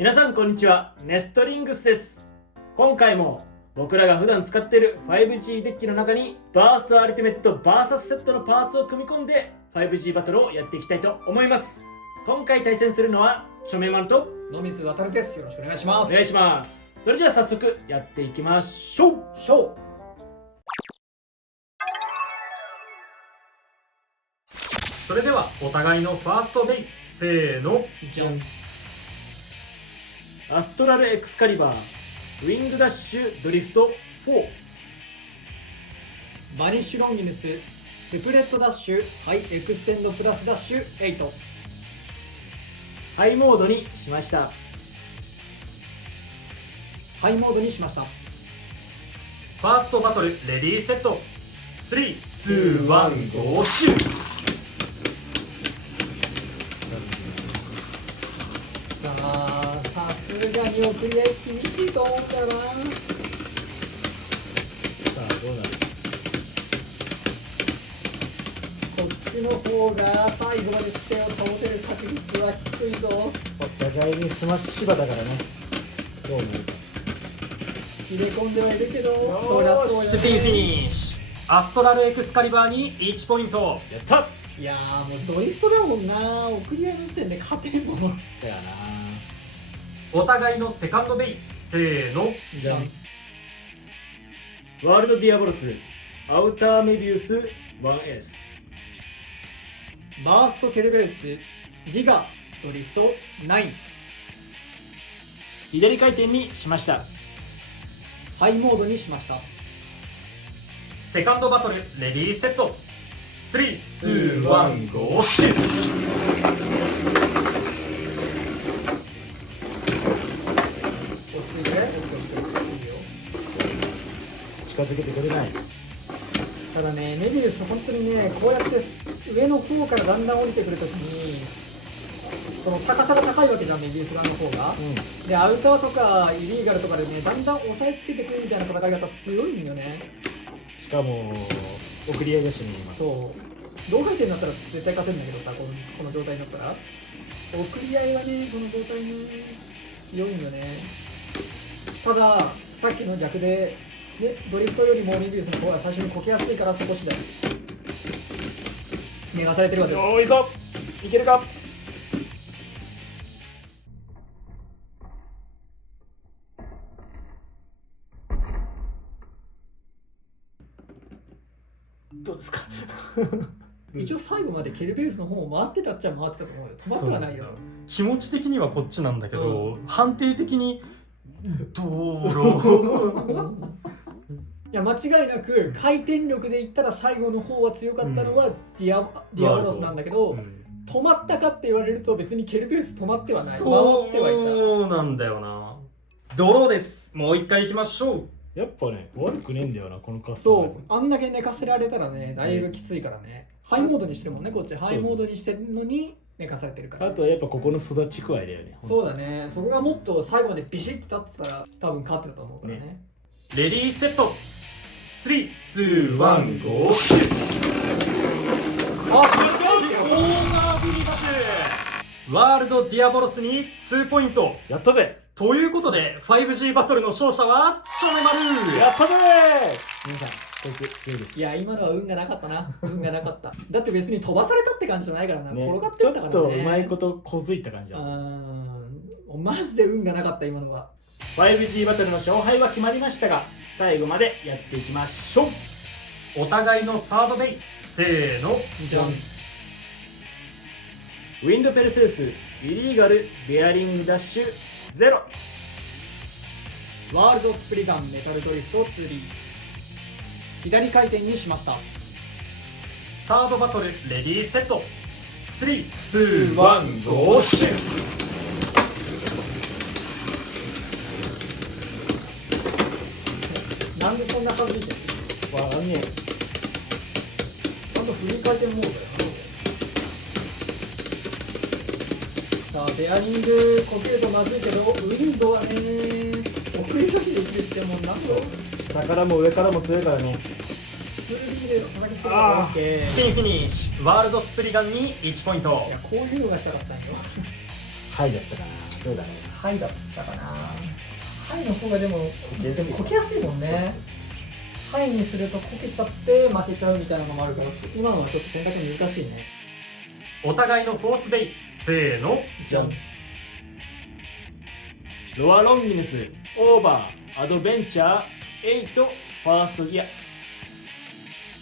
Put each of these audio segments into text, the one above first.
皆さんこんにちは、ネストリングスです。今回も僕らが普段使っている 5G デッキの中にバースアルティメット VS セットのパーツを組み込んで 5G バトルをやっていきたいと思います。今回対戦するのはチョメマルと野水航です。よろしくお願いします。お願いします。それじゃあ早速やっていきましょう。それではお互いのファーストベイ、せーの、じゃん。アストラルエクスカリバー、ウィングダッシュドリフト4、バニッシュロンギヌス、スプレッドダッシュ、ハイエクステンドプラスダッシュ8。ハイモードにしました。ハイモードにしました。ファーストバトルレディーセット、3、2、1、ゴーシュー。さすがに送り合い厳しいと思うんだよな。さあどうなる。こっちの方が最後まで姿勢を保てる確率は低いぞ。お互いにスマッシュバだからね。どう思うか。入れ込んではいるけど、スピンフィニッシュ。アストラルエクスカリバーに1ポイント。やった。いやーもうドリフトだもんな。送り合いの時点で勝てんもんだよな。お互いのセカンドベイ、せーの、じゃん。ワールドディアボロス、アウターメビウス 1S、 バーストケルベウス、ギガドリフト9。左回転にしました。ハイモードにしました。セカンドバトルレディーセット、3、2、1、ゴーシュー。近づけてくれない。ただね、メビウス本当にね、こうやって上の方からだんだん降りてくるときにその高さが高いわけじゃん、メビウス側の方が、でアウターとかイリーガルとかでね、だんだん押さえつけてくるみたいな戦い方強いんよね。しかも送り合いだしね、今。そう同回転になったら絶対勝てるんだけどさ、この状態になったら送り合いはね、この状態に強いんよね。たださっきの逆でドリフトよりもメビウスの方が最初にこけやすいから、少しだよ逃がされてるわけです。おーいぞ、いけるか。どうですか。一応最後までケルベウスの方も回ってたっちゃ回ってたと思うよ。止まってはないよ。気持ち的にはこっちなんだけど、判定的に道路いや間違いなく回転力で言ったら最後の方は強かったのはディアボロスなんだけど、止まったかって言われると別にケルベウス止まってはない。回ってはいた。そうなんだよな。ドローです。もう一回行きましょう。やっぱね、悪くねえんだよな、このカスタそうマイズ。あんだけ寝かせられたらね、だいぶきついからね。ハイモードにしてるもんね、こっち。ハイモードにしてるのに寝かされてるから。あとはやっぱここの育ち具合だよね。そうだね。そこがもっと最後までビシッと立ってたら多分勝ってたと思うからね。レディーセット、3、2、1、ゴーシュー。あ、オーバーフィニッシュ。ワールドディアボロスに2ポイント。やったぜ。ということで 5G バトルの勝者はチョメマル。やったぜ。皆さん、こいつ強いです。いや今のは運がなかったな。運がなかった。だって別に飛ばされたって感じじゃないからな、ね、転がってちょったからね。っとうまいことこづいた感じだ。マジで運がなかった今のは。 5G バトルの勝敗は決まりましたが、最後までやっていきましょう。お互いのサードベイ、せーの、じゃん。ウィンドペルセウス、イリーガルベアリングダッシュ0、ワールドスプリガンメタルドリフト 2D。 左回転にしました。サードバトルレディーセット、3、2、1、ゴーシュー。なんでそんな弾いてるわかんねえ。ちゃんとフリー回転モードだよな。さあベアリングこけるとまずいけど、ウィンドはね送り時できるってもんなんだろう。下からも上からも強いからね。2D で叩きつけるあーオッケー。スピンフィニッシュ、ワールドスプリガンに1ポイント。いやこういうのがしたかったんよ。はいだったかな。どうだろうな。ハイだったかな。ハイの方がでもこけやすいもんね。ハイにするとこけちゃって負けちゃうみたいなのもあるから、今のはちょっと選択難しいね。お互いのフォースベイ、せーの、じゃん。ロアロンギヌスオーバーアドベンチャー8ファーストギア。ウ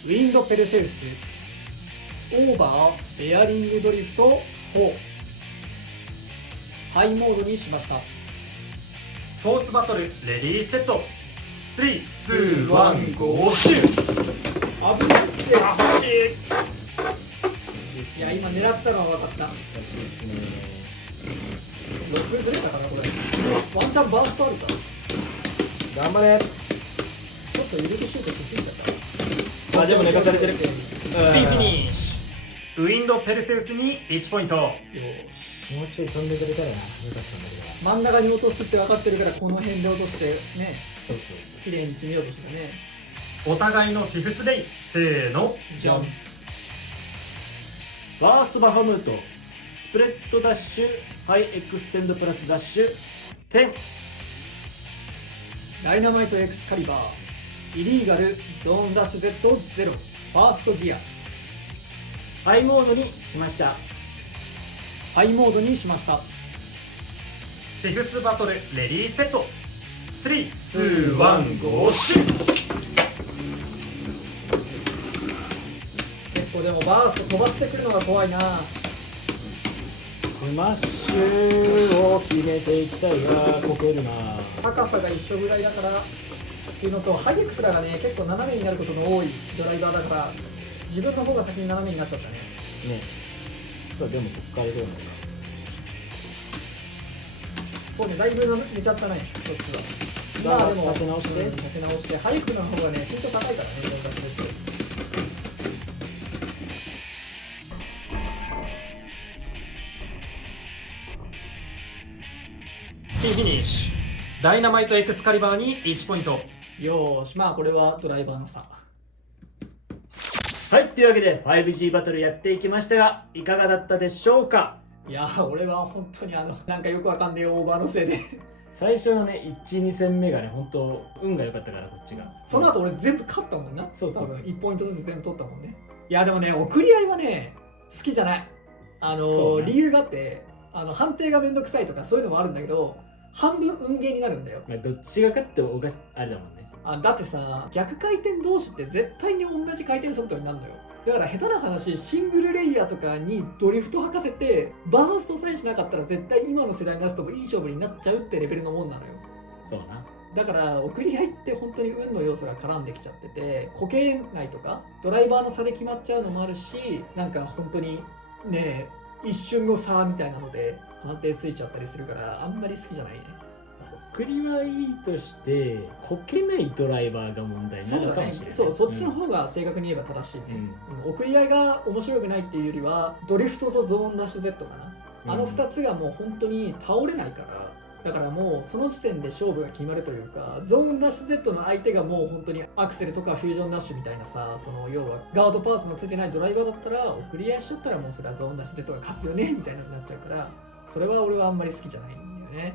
ィンドペルセウスオーバーベアリングドリフト4、ハイモードにしました。フォースバトルレディーセット、3、2、1、ゴーシュー。危ないって。欲しい。いや、今狙ったのは分かった。欲しいですね。6ずれたかなこれ。ワンチャンバーストあるか。頑張れ。ちょっと入れてシュートしすぎちゃった。あ、でも寝かされてる。スピンフィニッシュ。ウィンドペルセウスに1ポイント。よし。もうちょい飛んでくれたらよかったんだけど。真ん中に落とすって分かってるから、この辺で落としてね、そうそうそう。綺麗に決めようとしてね。お互いのフィフスデイ、せーの、じゃん。バーストバファムートスプレッドダッシュハイエクステンドプラスダッシュ10。ダイナマイトエクスカリバーイリーガルゾーンダッシュ Z0 ファーストギア。ハイモードにしました。ハイモードにしました。フィフスバトルレディーセット、3、2、1、ゴーシュー。結構でもバースト飛ばしてくるのが怖いな。スマッシュを決めていきたいがこけるな。高さが一緒ぐらいだからっていうのと、ハイエクスラがね結構斜めになることの多いドライバーだから、自分の方が先に斜めになっちゃったね。ね。そうでもこっからどうなるか。そうね、だいぶ寝ちゃったね、そっちは。まあでも立て直して立て直して、ハイエクスラの方がね身長高いからね、ゾーンダッシュ Z。スピンフィニッシュ。ダイナマイトエクスカリバーに1ポイント。よーし、まあこれはドライバーの差。はい、というわけで 5G バトルやっていきましたがいかがだったでしょうか。いやー、俺は本当になんかよくわかんねえオーバーのせいで最初のね1、2戦目がね本当運が良かったからこっちが。その後俺全部勝ったもんな。そうそうそう多分1ポイントずつ全部取ったもんね。いやでもね、送り合いはね好きじゃない。そうね理由があって、判定がめんどくさいとかそういうのもあるんだけど、半分運ゲーになるんだよ。まあどっちが勝ってもおかしあれだもんね。だってさ、逆回転同士って絶対に同じ回転速度になるのよ。だから下手な話、シングルレイヤーとかにドリフト吐かせてバーストさえしなかったら絶対今の世代のやつともいい勝負になっちゃうってレベルのもんなのよ。そうな。だから送り合いって本当に運の要素が絡んできちゃってて、こけないとかドライバーの差で決まっちゃうのもあるし、なんか本当にね一瞬の差みたいなので判定ついちゃったりするから、あんまり好きじゃないね。送りはいいとしてこけないドライバーが問題になるかもしれない。そう、そっちの方が正確に言えば正しいね。送り合いが面白くないっていうよりは、ドリフトとゾーンダッシュ Z かな、あの2つがもう本当に倒れないから、だからもうその時点で勝負が決まるというか、ゾーンダッシュ Z の相手がもう本当にアクセルとかフュージョンダッシュみたいなさ、その要はガードパーツのついてないドライバーだったら、送り合いしちゃったらもうそれはゾーンダッシュ Z が勝つよねみたいなのになっちゃうから、それは俺はあんまり好きじゃないんだよね。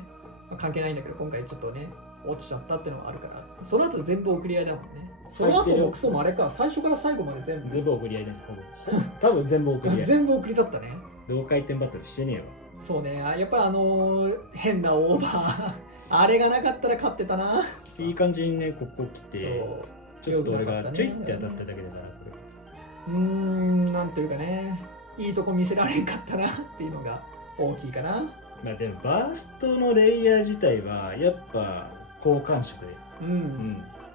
関係ないんだけど、今回ちょっとね落ちちゃったってのがあるから、その後全部送り合いだもんね。その後もクソもあれか、最初から最後まで全部送り合いだね。ほぼ多分全部送り合い。全部送りだったね。同回転バトルしてねえわ。そうね、やっぱ変なオーバーあれがなかったら勝ってたな。いい感じにねここ来て、そうちょっと俺がちょいって当たっただけだから。なんていうかね、いいとこ見せられんかったなっていうのが大きいかな。まあでもバーストのレイヤー自体はやっぱ好感触で、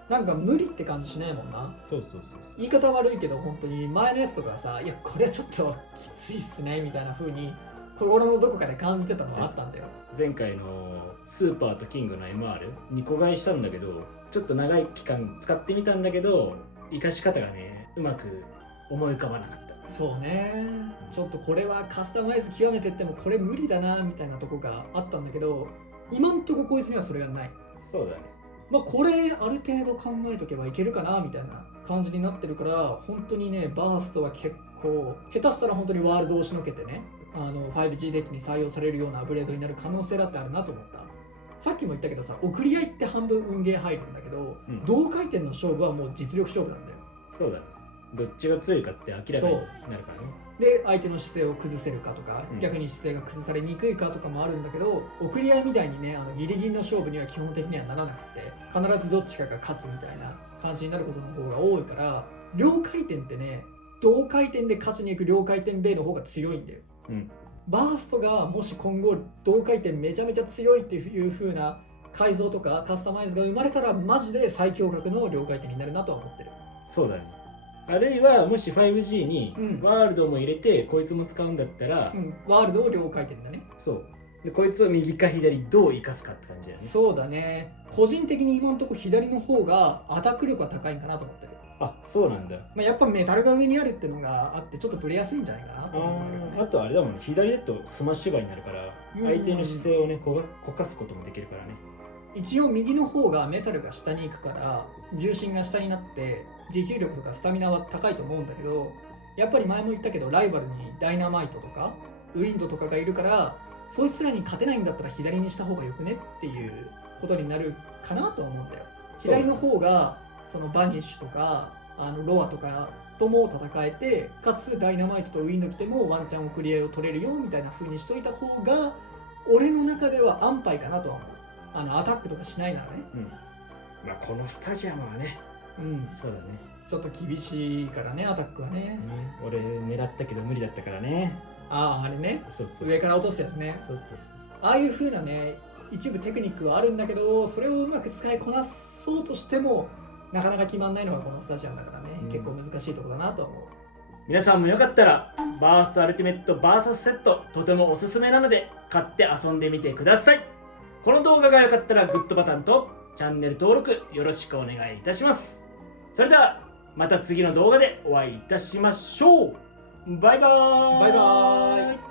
なんか無理って感じしないもんな。そうそうそう言い方悪いけど、本当に前のやつとかさ、いやこれはちょっときついっすねみたいな風に心のどこかで感じてたのはあったんだよ。前回のスーパーとキングの MR2 個買いしたんだけど、ちょっと長い期間使ってみたんだけど、生かし方がねうまく思い浮かばなかった。そうね、ちょっとこれはカスタマイズ極めてってもこれ無理だなみたいなとこがあったんだけど、今んとここいつにはそれがない。そうだね。まあこれある程度考えとけばいけるかなみたいな感じになってるから、本当にねバーストは結構下手したら本当にワールドを押しのけてね、5G デッキに採用されるようなブレードになる可能性だってあるなと思った。さっきも言ったけどさ、送り合いって半分運ゲー入るんだけど、うん同回転の勝負はもう実力勝負なんだよ。そうだね。どっちが強いかって明らかになるからね。で相手の姿勢を崩せるかとか、うん逆に姿勢が崩されにくいかとかもあるんだけど、送り合いみたいにね、ギリギリの勝負には基本的にはならなくて、必ずどっちかが勝つみたいな感じになることの方が多いから、両回転ってね、同回転で勝ちに行く両回転米の方が強いんだよ。うんバーストがもし今後同回転めちゃめちゃ強いっていう風な改造とかカスタマイズが生まれたら、マジで最強格の両回転になるなとは思ってる。そうだね。あるいはもし 5G にうんワールドも入れてこいつも使うんだったら、ワールドを両回転だね。そうでこいつを右か左どう生かすかって感じだよね。そうだね。個人的に今のところ左の方がアタック力が高いんかなと思ってる。あ、そうなんだ。やっぱメタルが上にあるっていうのがあって、ちょっとブレやすいんじゃないかなと思うんだけどね。あとあれだもんね、左だとスマッシュバーになるから、うん相手の姿勢をねこかすこともできるからね。一応右の方がメタルが下に行くから重心が下になって持久力とかスタミナは高いと思うんだけど、やっぱり前も言ったけどライバルにダイナマイトとかウィンドとかがいるから、そいつらに勝てないんだったら左にした方がよくねっていうことになるかなとは思うんだよ。左の方がそのバニッシュとかロアとかとも戦えて、かつダイナマイトとウィンド来てもワンチャン送り合いを取れるよみたいな風にしといた方が俺の中では安牌かなとは思う。アタックとかしないならね。まあこのスタジアムはね、そうだね。ちょっと厳しいからね、アタックはね。俺狙ったけど無理だったからね。あれね、そう上から落とすやつね。そうああいう風なね、一部テクニックはあるんだけど、それをうまく使いこなそうとしてもなかなか決まんないのがこのスタジアムだからね、結構難しいところだなと思う。皆さんもよかったらバーストアルティメット VS セットとてもおすすめなので買って遊んでみてください。この動画が良かったらグッドボタンとチャンネル登録よろしくお願いいたします。それではまた次の動画でお会いいたしましょう。バイバーイ。バイバーイ。